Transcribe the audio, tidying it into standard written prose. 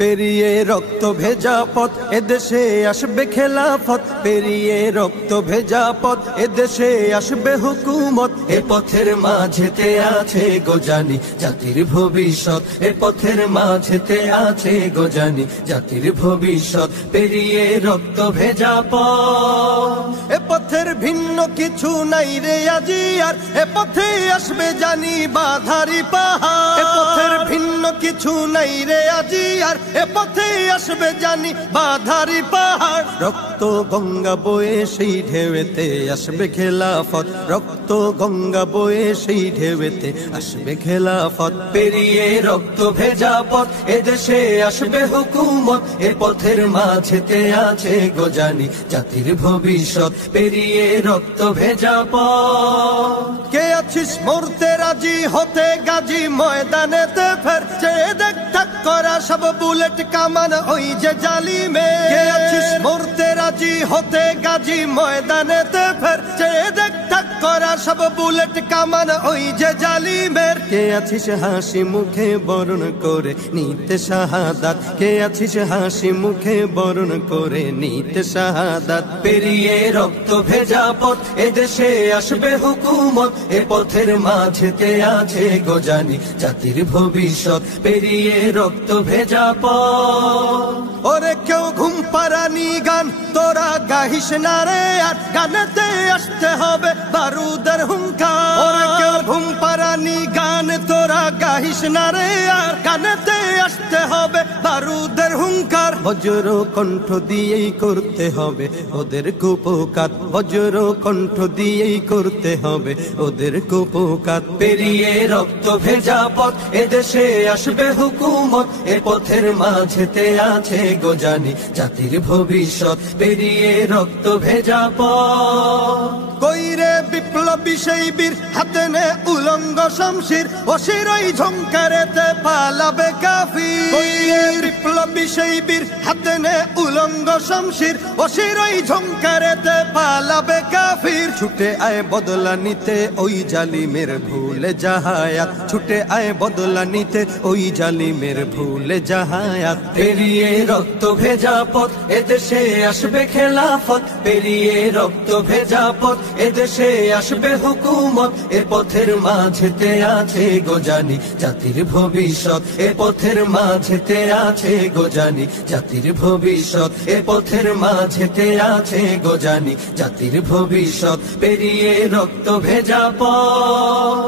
পেরিয়ে রক্ত ভেজা পথ এদেশে আসবে খেলাফত, পেরিয়ে রক্ত ভেজা পথ এদেশে আসবে হুকুমত। এ পথের মাঝেতে আছে গোজানি জাতির ভবিষ্যৎ, এ পথের মাঝেতে আছে গোজানি জাতির ভবিষ্যৎ। পেরিয়ে রক্ত ভেজা পথ, এ পথের ভিন্ন কিছু নাই রে আজি আর, এ পথে আসবে জানি বাধারি পাহাড়। এ পথের ভিন্ন কিছু নাই রে আজি আর, এ পথে আসবে জানি বাধারি পাহাড়। রক্ত গঙ্গা বয়ে সেই ঢেউতে আসবে খেলাফত, রক্ত গঙ্গা বয়ে সেই ঢেউতে আসবে খেলাফত। পেরিয়ে রক্ত ভেজা পথ এদেশে আসবে হুকুমত, এ পথের মাঝেতে আছে গোজানি জাতির ভবিষ্যৎ। পেরিয়ে রক্ত ভেজা পথ, কে আছিস মরতে রাজি হতে গাজী ময়দানেতে ফের, চেয়ে দেখ ঠাক করা সব বুলেট কামান ওই যে জালিমে। কে আছিস মরতে রাজি হতে গাজী ময়দানেতে ফের, চেয়ে দেখ ঠাক করা সব বুলেট কামান ওই যে জালিমের। কে আছিস হাসি মুখে বরণ করে নিতে শাহাদাত, কে আছিস হাসি মুখে বরণ করে নিতে শাহাদাত। পেরিয়ে রক্ত ভেজা পথ এদেশে আসবে হুকুমত, এ পথের মাঝেতে আছে গোজানি জাতির ভবিষ্যৎ। পেরিয়ে রক্ত ভেজা পথ, ওরে কেউ ঘুম পাড়ানি গান তোরা গাহিস না রে আর, গানেতে আসতে হবে বারুদের হুঙ্কার। ওরে কেউ ঘুম পাড়ানি গান তোরা গাহিস না রে আর, গানেতে আসতে হবে বারুদের হুঙ্কার। বজ্র কণ্ঠ দিয়েই করতে হবে ওদের কুপকাত, বজ্র কণ্ঠ দিয়েই করতে হবে ওদের কুপকাত। পেরিয়ে রক্ত ভেজা পথ এদেশে আসবে হুকুমত, এ পথের মাঝেতে আছে গোজানি জাতির ভবিষ্যৎ। পেরিয়ে রক্ত ভেজা পথ, কইরে বিপ্লবী সেই বীর হাতে নে উলঙ্গ শমশির, অশিরই ঝংকারেতে পালাবে কাফির। কইরে বিপ্লবী সেই বীর হাতে নে উলঙ্গ শমশির, অশিরই ঝংকারেতে পালাবে কাফির। ছুটে আয় বদলা নিতে ওই জালিমের ভুলে জাহায়াত, ছুটে আয় বদলা নিতে ওই জালিমের ভুলে জাহায়াত। পেরিয়ে রক্ত ভেজা পথ এদেশে আসবে খেলাফত, পেরিয়ে রক্ত ভেজা পথ এদেশে আসবে হুকুমত, এ পথের মাঝেতে আছে গোজানি জাতির ভবিষ্যৎ। এ পথের মাঝেতে আছে গোজানি জাতির ভবিষ্যৎ, এ পথের মাঝেতে আছে গোজানি জাতির ভবিষ্যৎ। পেরিয়ে রক্ত ভেজা পথ।